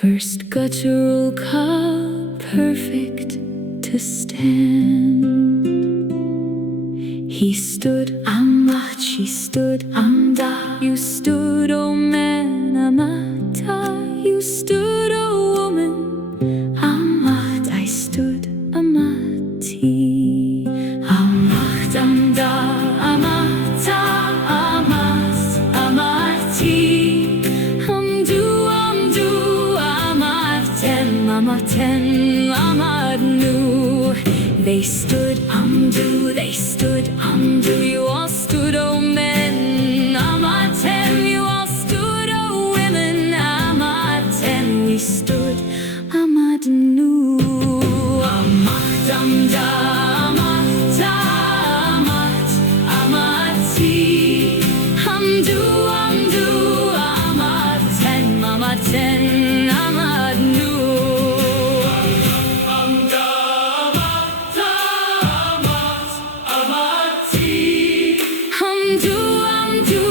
First guttural ka, perfect to stand. He stood Amahd, she stood Amda. You stood, oh man, Amata. You stood, oh woman, Amahd. I stood, Amati. Amahd, Amda, Amata, Amahd, Amati. Amdu, Amdu, Amaten, Amaten, Amahd knew. They stood, Amdu, they stood, Amdu. You all stood, oh men, Amatem. You all stood, oh women, Amatem. We stood, Amahd knew. Amahd, Amda, Amata, Amahd, Amati. Amdu, Amdu, Amaten, Amaten, Amahd knew. Amdu, Amdu,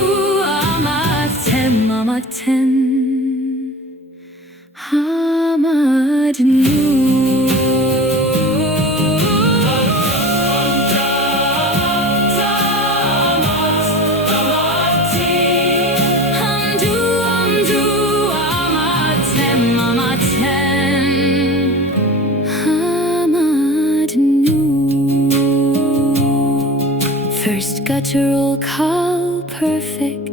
Amatem, Amaten, Amahd knew. Amdu, Amdu, Amatem, Amaten, Amahd knew. First guttural call, perfect